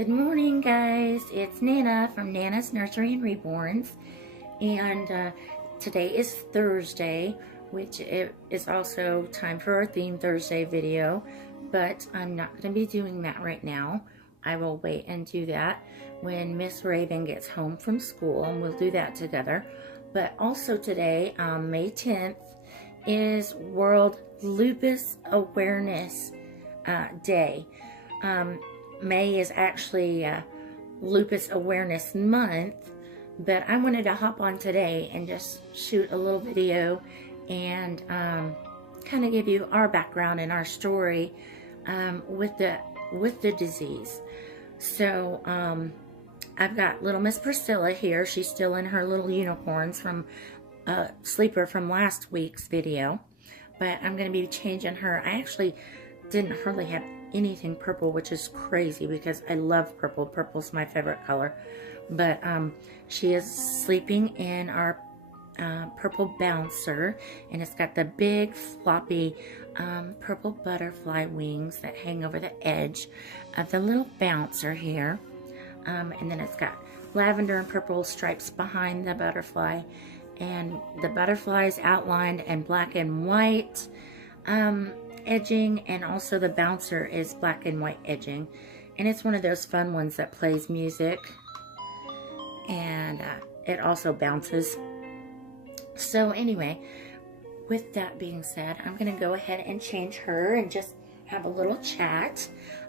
Good morning, guys. It's Nana from Nana's Nursery and Reborns, and today is Thursday, which is also time for our Theme Thursday video, but I'm not going to be doing that right now. I will wait and do that when Miss Raven gets home from school, and we'll do that together. But also today, May 10th, is World Lupus Awareness Day. May is actually Lupus Awareness Month, but I wanted to hop on today and just shoot a little video and kind of give you our background and our story with the disease. So I've got little Miss Priscilla here. She's still in her little unicorns from sleeper from last week's video, but I'm going to be changing her. I actually didn't hardly have anything purple, which is crazy because I love purple. Purple's my favorite color. But she is sleeping in our purple bouncer, and it's got the big floppy purple butterfly wings that hang over the edge of the little bouncer here. And then it's got lavender and purple stripes behind the butterfly, and the butterfly is outlined in black and white edging, and also the bouncer is black and white edging, and it's one of those fun ones that plays music, and it also bounces. So anyway, with that being said, I'm gonna go ahead and change her and just have a little chat.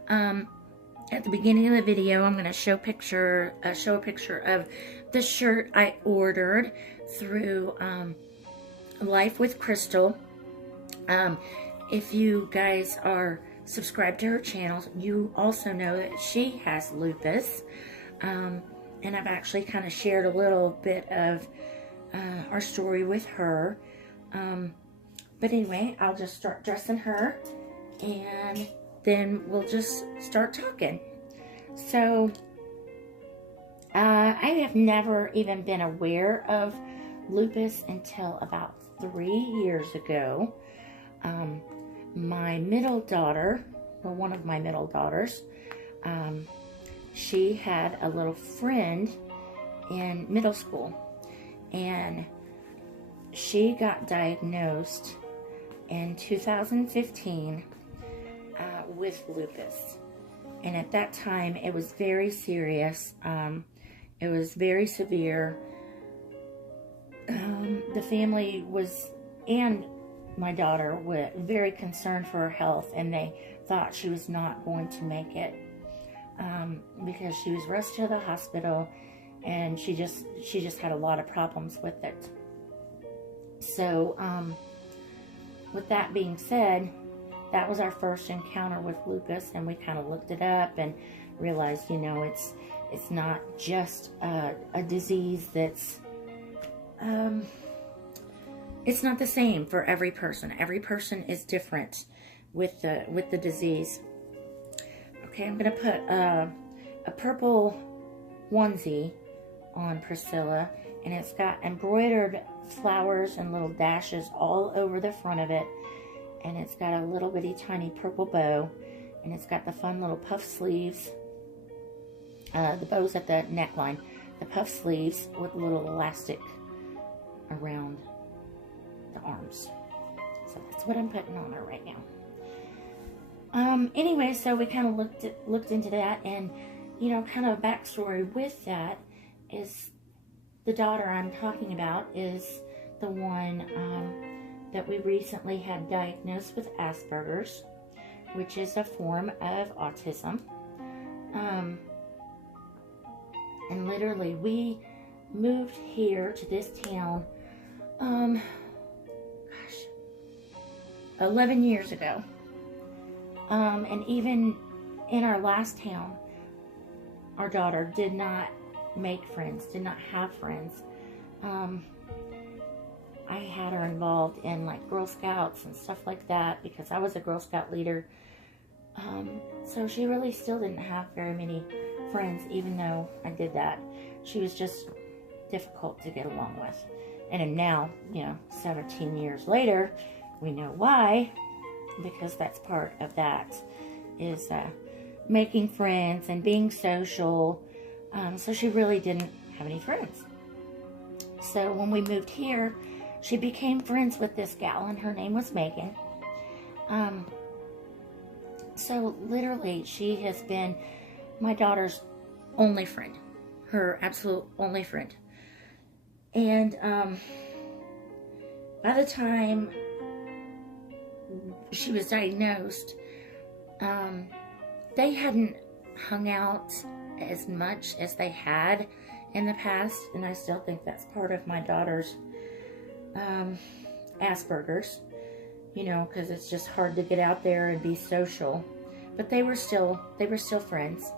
At the beginning of the video, I'm gonna show a picture of the shirt I ordered through Life with Crystal. If you guys are subscribed to her channel, you also know that she has lupus. And I've actually kind of shared a little bit of our story with her. But anyway, I'll just start dressing her, and then we'll just start talking. So, I have never even been aware of lupus until about 3 years ago. My middle daughter, or one of my middle daughters, she had a little friend in middle school, and she got diagnosed in 2015 with lupus. And at that time, it was very serious. It was very severe. The family was, and my daughter were very concerned for her health, and they thought she was not going to make it because she was rushed to the hospital, and she just had a lot of problems with it. So with that being said, that was our first encounter with lupus, and we kind of looked it up and realized, you know, it's not just a disease that's it's not the same for every person. Every person is different with the disease. Okay, I'm gonna put a purple onesie on Priscilla, and it's got embroidered flowers and little dashes all over the front of it, and it's got a little bitty tiny purple bow, and it's got the fun little puff sleeves. The bow's at the neckline, the puff sleeves with a little elastic around the arms. So that's what I'm putting on her right now. Anyway, so we kind of looked into that, and you know, kind of a backstory with that is the daughter I'm talking about is the one that we recently had diagnosed with Asperger's, which is a form of autism. And literally, we moved here to this town 11 years ago. And even in our last town, our daughter did not make friends, did not have friends. I had her involved in like Girl Scouts and stuff like that because I was a Girl Scout leader. So she really still didn't have very many friends, even though I did that. She was just difficult to get along with. And now, you know, 17 years later, we know why, because that's part of that, is making friends and being social. So she really didn't have any friends. So when we moved here, she became friends with this gal, and her name was Megan. So literally, she has been my daughter's only friend, her absolute only friend. And by the time she was diagnosed, they hadn't hung out as much as they had in the past, and I still think that's part of my daughter's Asperger's, you know, because it's just hard to get out there and be social. But they were still friends,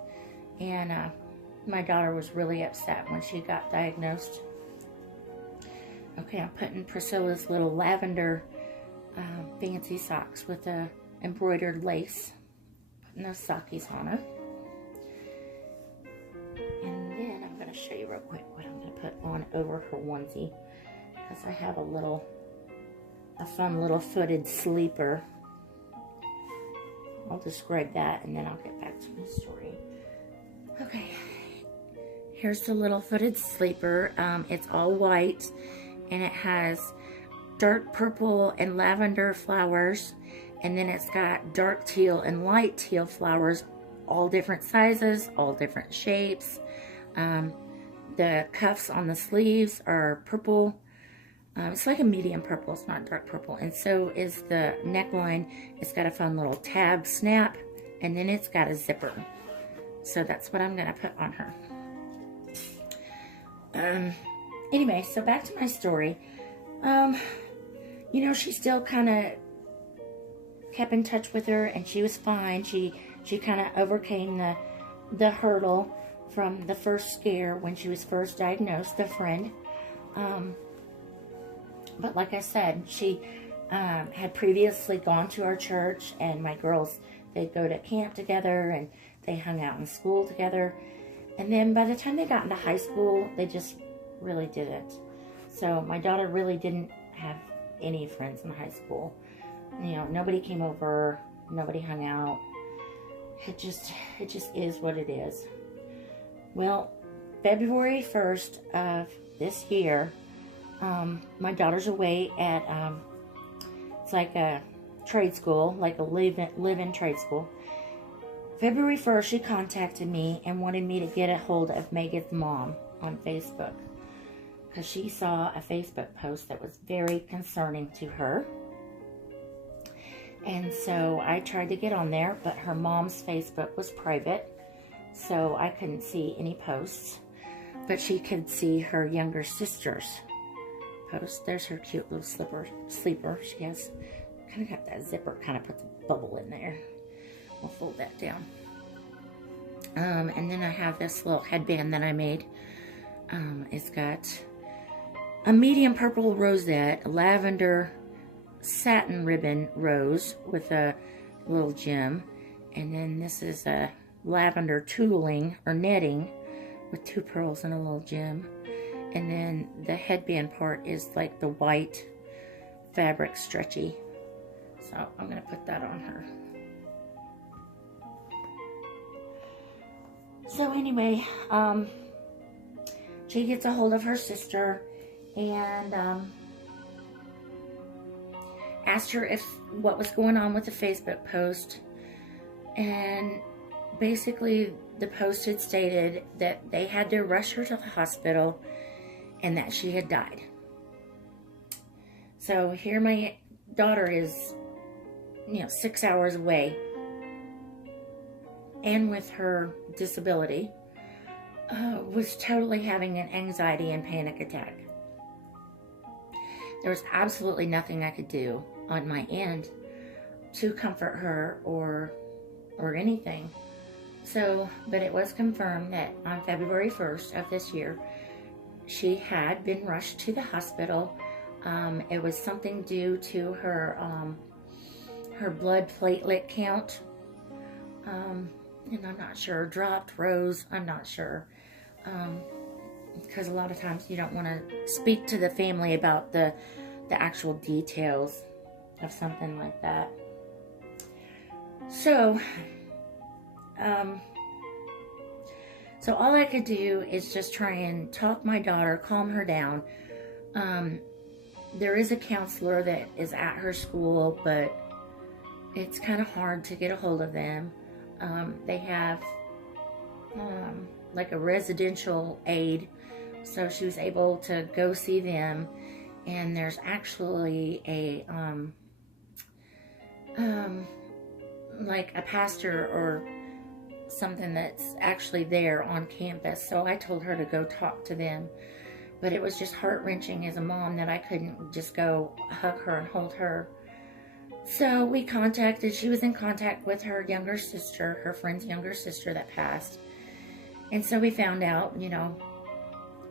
and my daughter was really upset when she got diagnosed. Okay, I'm putting Priscilla's little lavender fancy socks with a embroidered lace. Putting those sockies on her. And then I'm going to show you real quick what I'm going to put on over her onesie. Because I have a fun little footed sleeper. I'll describe that and then I'll get back to my story. Okay, here's the little footed sleeper. It's all white and it has dark purple and lavender flowers, and then it's got dark teal and light teal flowers, all different sizes, all different shapes. The cuffs on the sleeves are purple. It's like a medium purple, it's not dark purple. And so is the neckline. It's got a fun little tab snap, and then it's got a zipper. So that's what I'm gonna put on her. Anyway, so back to my story. You know, she still kind of kept in touch with her, and she was fine. She kind of overcame the hurdle from the first scare when she was first diagnosed, the friend. But like I said, she had previously gone to our church, and my girls, they'd go to camp together, and they hung out in school together. And then by the time they got into high school, they just really didn't. So my daughter really didn't have any friends in high school. You know, nobody came over, nobody hung out. It just is what it is. Well, February 1st of this year, my daughter's away at, it's like a trade school, like a live-in trade school. February 1st, she contacted me and wanted me to get a hold of Megan's mom on Facebook, because she saw a Facebook post that was very concerning to her. And so I tried to get on there, but her mom's Facebook was private, so I couldn't see any posts. But she could see her younger sister's post. There's her cute little sleeper. She has kind of got that zipper, kind of put the bubble in there. We'll fold that down. And then I have this little headband that I made. It's got a medium purple rosette, lavender satin ribbon rose with a little gem, and then this is a lavender tooling or netting with 2 pearls and a little gem, and then the headband part is like the white fabric stretchy. So I'm gonna put that on her. So anyway, she gets a hold of her sister and asked her what was going on with the Facebook post, and basically the post had stated that they had to rush her to the hospital and that she had died. So here my daughter is, you know, 6 hours away, and with her disability, was totally having an anxiety and panic attack. There was absolutely nothing I could do on my end to comfort her or anything. So, but it was confirmed that on February 1st of this year, she had been rushed to the hospital. It was something due to her blood platelet count. And I'm not sure, dropped, rose, I'm not sure. Because a lot of times you don't want to speak to the family about the actual details of something like that. So So all I could do is just try and talk my daughter, calm her down. There is a counselor that is at her school, but it's kind of hard to get a hold of them. They have like a residential aid, so she was able to go see them. And there's actually a like a pastor or something that's actually there on campus. So I told her to go talk to them. But it was just heart-wrenching as a mom that I couldn't just go hug her and hold her. So she was in contact with her younger sister, her friend's younger sister that passed. And so we found out, you know,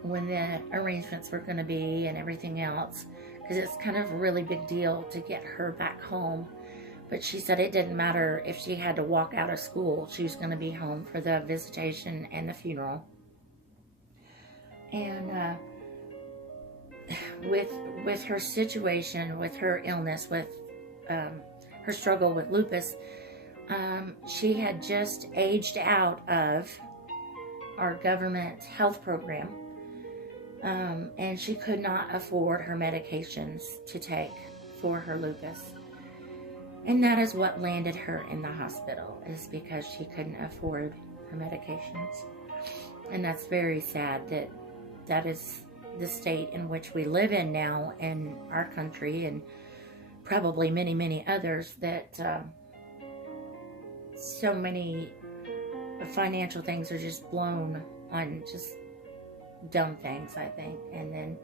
when the arrangements were going to be and everything else. Because it's kind of a really big deal to get her back home. But she said it didn't matter if she had to walk out of school. She was going to be home for the visitation and the funeral. And with her situation, with her illness, with her struggle with lupus, she had just aged out of our government health program, and she could not afford her medications to take for her lupus. And that is what landed her in the hospital, is because she couldn't afford her medications. And that's very sad that that is the state in which we live in now in our country, and probably many, many others, that so many financial things are just blown on just dumb things, I think. And then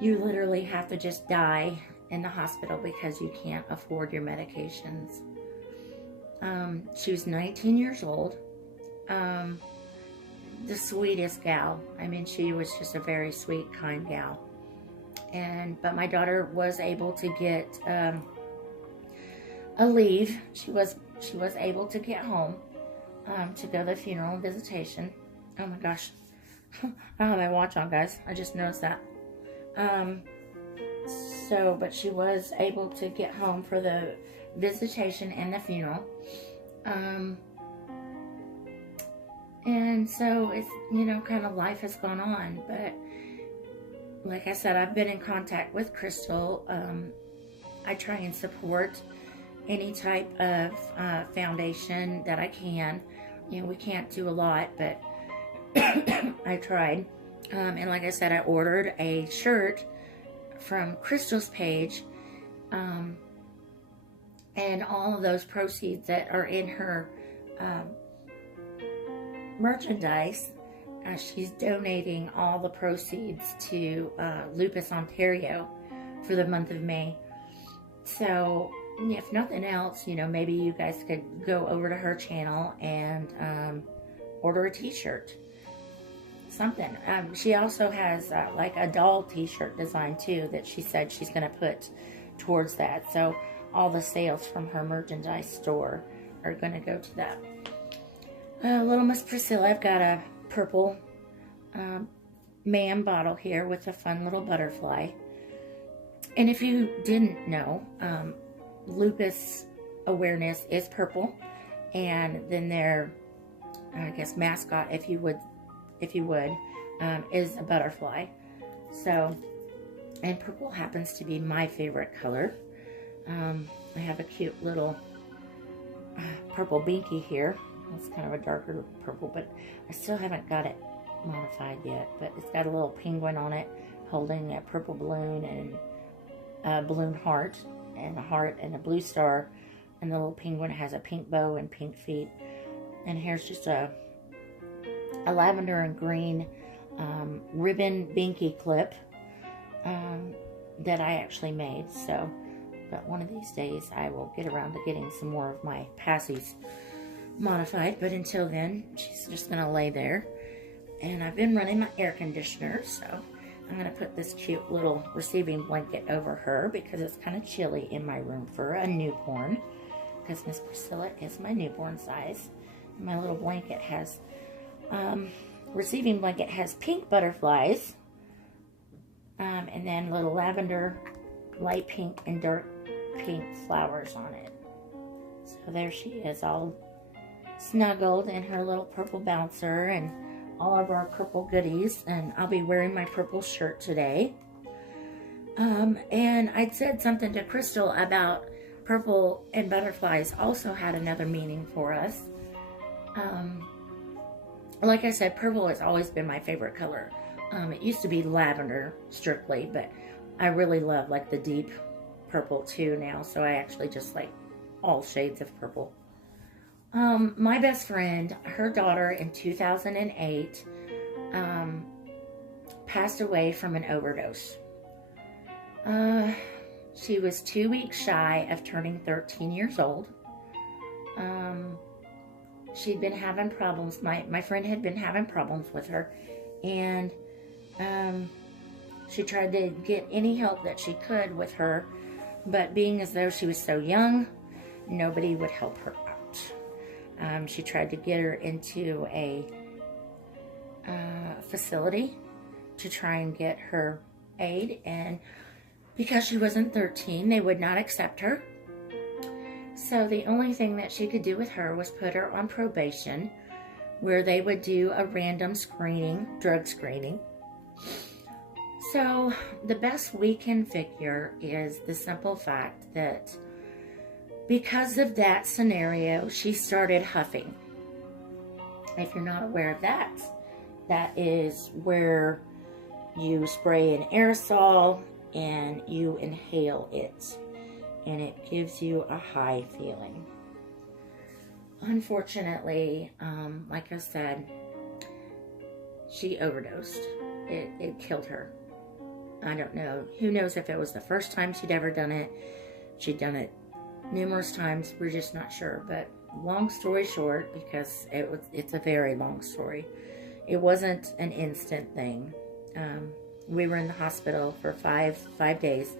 you literally have to just die in the hospital because you can't afford your medications. She was 19 years old. The sweetest gal. I mean, she was just a very sweet, kind gal. But my daughter was able to get a leave. She was able to get home to go to the funeral and visitation. Oh my gosh, I don't have my watch on, guys. I just noticed that. But she was able to get home for the visitation and the funeral. And so it's, you know, kind of life has gone on. But like I said, I've been in contact with Crystal. I try and support any type of foundation that I can. You know, we can't do a lot, but I tried. And like I said, I ordered a shirt from Crystal's page. And all of those proceeds that are in her merchandise, she's donating all the proceeds to Lupus Ontario for the month of May. So if nothing else, you know, maybe you guys could go over to her channel and order a t-shirt, something. She also has like a doll t-shirt design too that she said she's going to put towards that. So all the sales from her merchandise store are going to go to that. Little Miss Priscilla, I've got a purple MAM bottle here with a fun little butterfly. And if you didn't know, lupus awareness is purple, and then their, I guess, mascot, if you would, is a butterfly. So, and purple happens to be my favorite color. I have a cute little purple binky here. It's kind of a darker purple, but I still haven't got it modified yet. But it's got a little penguin on it holding a purple balloon and a balloon heart and a heart and a blue star. And the little penguin has a pink bow and pink feet. And here's just a lavender and green ribbon binky clip that I actually made. So, but one of these days I will get around to getting some more of my passies modified. But until then, she's just going to lay there. And I've been running my air conditioner, so I'm going to put this cute little receiving blanket over her because it's kind of chilly in my room for a newborn, because Miss Priscilla is my newborn size. And my little blanket has, receiving blanket has pink butterflies, and then little lavender, light pink, and dark pink flowers on it. So there she is, all snuggled in her little purple bouncer and all of our purple goodies, and I'll be wearing my purple shirt today. And I'd said something to Crystal about purple and butterflies also had another meaning for us. Like I said, purple has always been my favorite color. It used to be lavender strictly, but I really love like the deep purple too now, so I actually just like all shades of purple. My best friend, her daughter in 2008 passed away from an overdose. She was 2 weeks shy of turning 13 years old. She'd been having problems. My friend had been having problems with her, and she tried to get any help that she could with her, but being as though she was so young, nobody would help her out. She tried to get her into a facility to try and get her aid, and because she wasn't 13, they would not accept her. So the only thing that she could do with her was put her on probation, where they would do a random screening, drug screening. So the best we can figure is the simple fact that because of that scenario, she started huffing. If you're not aware of that, that is where you spray an aerosol and you inhale it, and it gives you a high feeling. Unfortunately, like I said, she overdosed. It killed her. I don't know. Who knows if it was the first time she'd ever done it. She'd done it numerous times. We're just not sure. But long story short, because it's a very long story, it wasn't an instant thing. We were in the hospital for five days.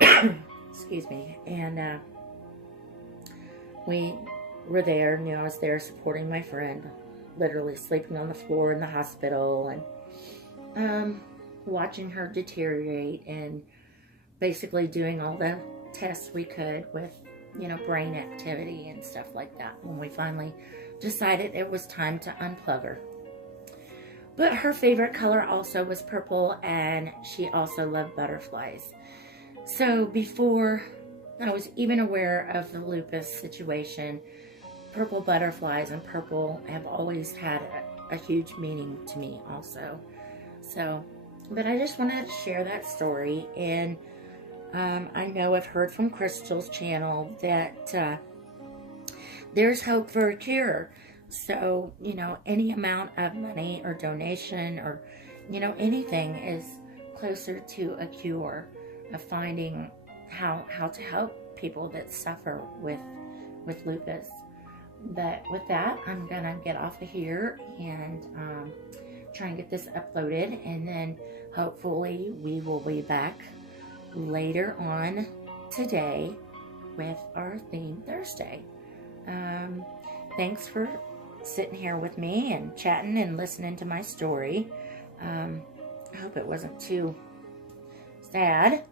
Excuse me. And we were there. You know, I was there supporting my friend, literally sleeping on the floor in the hospital, and watching her deteriorate, and basically doing all the tests we could with, you know, brain activity and stuff like that, when we finally decided it was time to unplug her. But her favorite color also was purple, and she also loved butterflies. So before I was even aware of the lupus situation, purple butterflies and purple have always had a huge meaning to me also. So, but I just wanted to share that story. And I know I've heard from Crystal's channel that there's hope for a cure. So, you know, any amount of money or donation or, you know, anything is closer to a cure, of finding how to help people that suffer with lupus. But with that, I'm gonna get off of here and try and get this uploaded, and then hopefully we will be back later on today with our theme Thursday. Thanks for sitting here with me and chatting and listening to my story. I hope it wasn't too sad,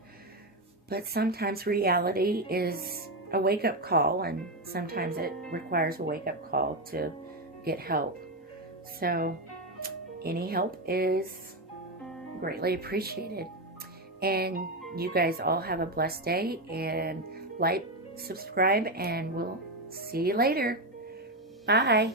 but sometimes reality is a wake-up call, and sometimes it requires a wake-up call to get help. So any help is greatly appreciated. And you guys all have a blessed day, and like, subscribe, and we'll see you later. Bye.